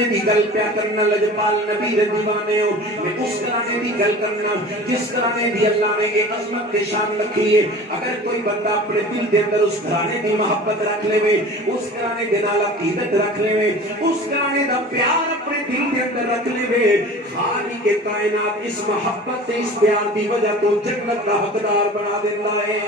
گلانے دی گل پیا کرنا لجپال نبی دے دیوانے ہو میں اس گلانے دی گل کرنا جس گلانے دی اللہ نے ایک عظمت کے شان رکھی ہے اگر کوئی بندہ اپنے دل دے اندر اس گلانے دی محبت رکھ لے وے اس گلانے دے نال عقیدت رکھ لے وے اس گلانے دا پیار اپنے دل دے اندر رکھ لے وے خالق کے کائنات اس محبت سے اس پیار دی وجہ تو جنت کا حقدار بنا دیتا ہے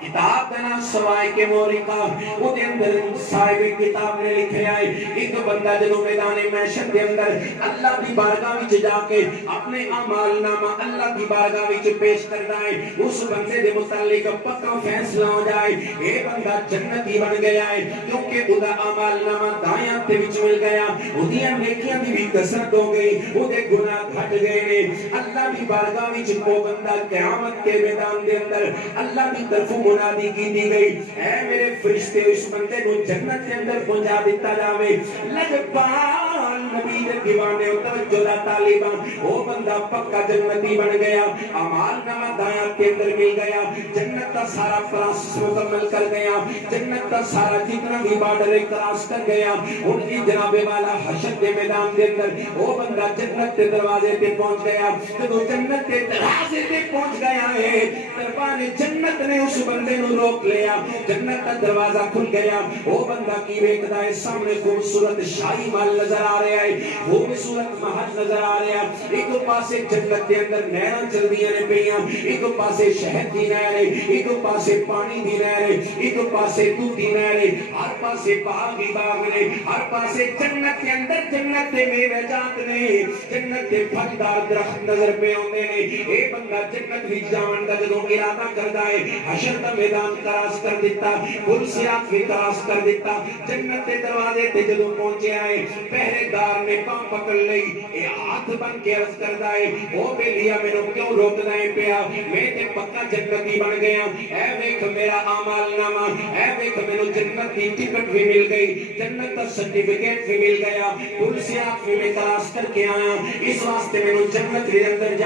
کتاب کا سوائے کے مورکہ وہ دے اندر صاحب کتاب نے لکھے آئے ایک بندہ جنہوں میدان محشر دے اندر اللہ کی بارگاہ وچ جا کے اپنے اعمال نامہ اللہ کی بارگاہ وچ پیش کر دائے اس بندے دے متعلق پکا فیصلہ ہو جائے اے بندہ جنتی بن گیا ہے کیونکہ ادا اعمال نامہ دائیں ہاتھ وچ مل گیا اودیاں نیکیاں دی بھی کثرت ہو گئی اودے گناہ گھٹ گئے نے اللہ کی بارگاہ وچ وہ بندہ قیامت کے میدان دے اندر اللہ کی طرف منادی کی دی گئی اے میرے فرشتے اس بندے کو جنت کے اندر پہنچا دیتا جاوے لجپال نبی دے دیوانے توجہ دا طالبان وہ بندہ پکا جنتی بن گیا اعمال نامہ دائیں کے اندر مل گیا جنت کا سارا پروسیس مکمل کر گیا جنت کا سارا جتنا بھی بارڈر کراس کر گیا ان کی جناب والا حشر کے میدان کے اندر وہ بندہ جنت کے دروازے تے پہنچ گیا جب جنت کے دروازے تے پہنچ گیا ہے دربان جنت نے اس بندے نو روک لیا جنت کا دروازہ کھل گیا وہ بندہ کی ویکھدا ہے سامنے خوبصورت شاہی محل نظر آ رہا ہے خوبصورت محل نظر آ رہا ہے ایک پاسے جنت کے اندر نہراں چلدیاں نے پیاں ایک پاسے شہد دی نہر ہے ایک پاسے پانی دی نہر ہے ایک پاسے دودھ دی نہر ہے ہر پاسے باغ ہی باغ نے ہر پاسے جنت کے اندر جنت دے میوے جات نے جنت دے پھلدار درخت نظر پہ آندے نے اے بندہ جنت وچ جاون دا جدوں ارادہ کردا ہے حشر دا میدان کراس کر دیتا پل صراط بھی کراس کر دیتا جنت کے دروازے تے جدوں پہنچیا ہے پہرے دار نے پاں پکڑ لئی اے ہاتھ بن کے عرض کردا ہے او بیلیا مینوں کیوں روکدا ہے پیا میں تے پکا جنتی بن گیا اے ویکھ میرا اعمال نامہ اے ویکھ مینوں جنت دی ٹکٹ بھی مل گئی جنت دا سرٹیفکیٹ بھی مل گیا پل صراط بھی میں کراس کر کے آیا اس واسطے مینوں جنت دے اندر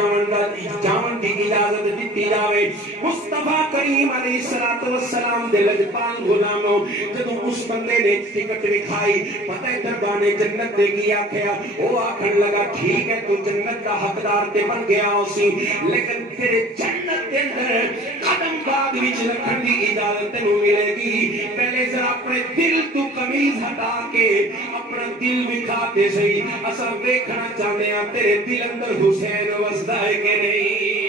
جاون دی اجازت دتی جاوے مصطفیٰ کریم علیہ السلام دے لجپال غلاموں جدوں اس بندے نے ٹکٹ دکھائی پتہ دربانے جنت دے کی آکھیا او آکھن لگا ٹھیک ہے تو جنت دا حقدار تے بن گیا اسی لیکن تیرے جنت دے اندر قدم باغ وچ رکھن دی اجازت تینوں ملے گی پہلے ذرا اپنے دل تو قمیض ہٹا کے اپنا دل دکھا دے صحیح اساں ویکھنا چاہندے ہاں تیرے دل اندر حسین وسدا ہے کہ نہیں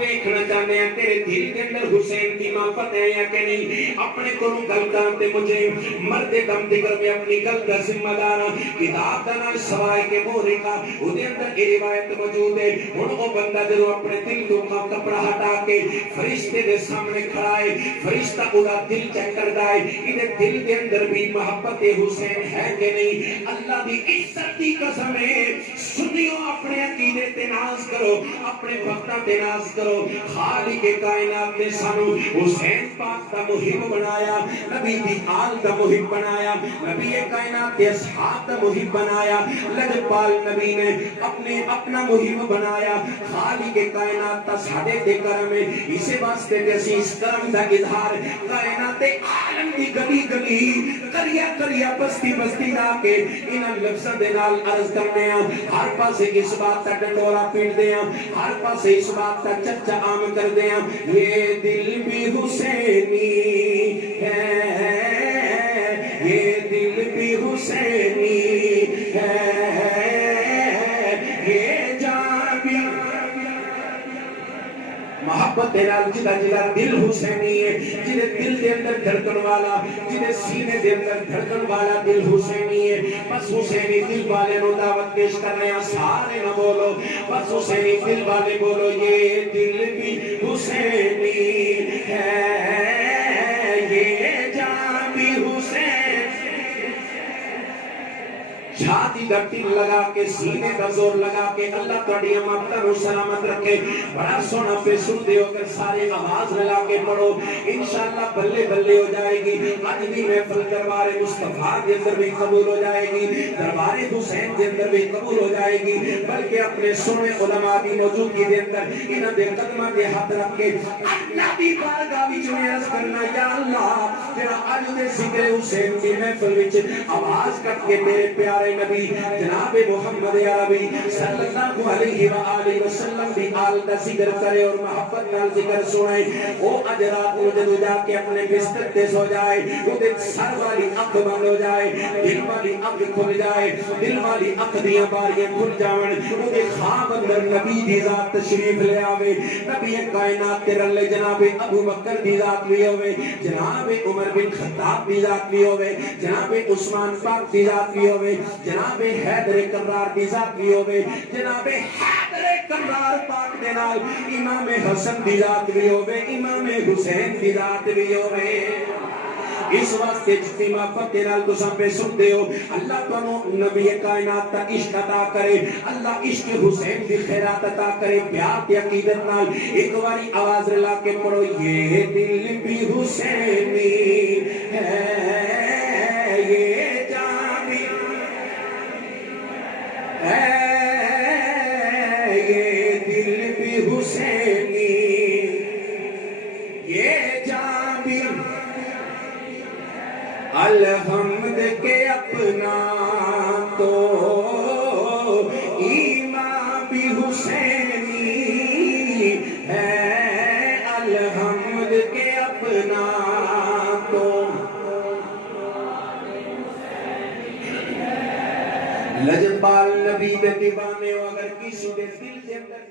دیکھنا چاہتے ہیں تیرے دل کے اندر حسین کی محبت ہے یا کہ نہیں اپنے کو گل کرتے مجھے مرد دم دگر میں اپنی گل کا ذمہ دار کتاب کا نام سوائے کے مورکہ انہیں اندر یہ روایت موجود ہے ان کو بندہ جو اپنے دل کا کپڑا ہٹا کے فرشتے دے سامنے کھڑا ہے فرشتہ پورا دل چیک کرتا ہے انہیں دل کے اندر بھی محبت حسین ہے کہ نہیں اللہ دی عزت دی قسم ہے سنیو اپنے عقیدے تے ناز کرو اپنے وقتہ تے ناز کرو خالق کائنات نے سانو حسین پاک کا محب بنایا نبی دی آل کا محب بنایا نبی کائنات کے اصحاب کا محب بنایا لجپال نبی نے اپنا محب بنایا خالق کائنات تا ساڈے تے کرم ہے اسی واسطے تے اسی اس کرم دا اظہار کائنات عالم دی گلی گلی کریا بستی بستی جا کے انہاں لفظاں دے نال عرض کرنے ہیں ہر پاسے اس بات کا ڈنڈورا پیٹدے ہیں ہر پاسے اس بات کا چرچا عام کر دیا یہ دل بھی حسینی ہے یہ دل بھی حسینی ہے یہ جان بھی محبت نال جدا جدا دل حسینی ہے جدے دل دے اندر دھڑکن والا جدے سینے دے اندر دھڑکن والا دل حسینی ہے بس حسینی دل والے نو دعوت پیش کر رہے ہیں سارے نہ بولو بس حسینی دل والے بولو یہ دل بھی حسینی ہے یہ جان بھی حسین شادی چھاتی دا تل لگا کے سینے دا زور لگا کے اللہ تڑی امامتہ نو سلامت رکھے بڑا سونا پہ سن دے ہو کر سارے آواز لگا کے پڑھو انشاءاللہ بلے بلے ہو جائے گی آج بھی محفل دربار مصطفیٰ کے اندر بھی قبول ہو جائے گی دربار حسین کے اندر بھی قبول ہو جائے گی بلکہ اپنے سونے علماء بھی موجودگی دے اندر انہاں دے قدمہ کے ہاتھ رکھ کے اللہ دی بارگاہ وچ عرض کرنا یا اللہ تیرا اج دے ذکر حسین دی محفل وچ آواز کٹ کے تیرے پیارے نبی جناب محمد عربی صلی اللہ علیہ وآلہ وسلم دی آل دا ذکر کرے اور محبت نال ذکر سنائے او اج رات کو جدو جا کے اپنے بستر تے سو جائے وہ دے سر والی اکھ بند ہو جائے دل والی اکھ کھل جائے دل والی اکھ دیاں باریاں کھل جاون وہ دے خواب اندر نبی دی ذات تشریف لے آوے نبی کائنات تے رلے جناب ابو بکر دی ذات بھی ہوے جناب عمر بن خطاب دی ذات بھی ہوے جناب عثمان پاک دی ذات بھی ہوے جناب حیدر کرار دی ذات بھی ہوے جناب حیدر کرار پاک دے نال امام حسن دی ذات بھی ہوے امام حسین دی ذات بھی ہوے اس واسطے جتنی محبت نال تساں پہ سنتے ہو اللہ تانوں نبی کائنات دا عشق عطا کرے اللہ عشق حسین دی خیرات عطا کرے پیار تے عقیدت نال ایک باری آواز لا کے پڑھو یہ دل بھی حسینی ہے یہ جان بھی ہے یہ دل بھی حسینی یہ جان بھی الحمد کے اپنا تو ایمان بھی حسینی ہے الحمد کے اپنا تو لجپال نبی دے دیوانے اگر کسی دے دل کے اندر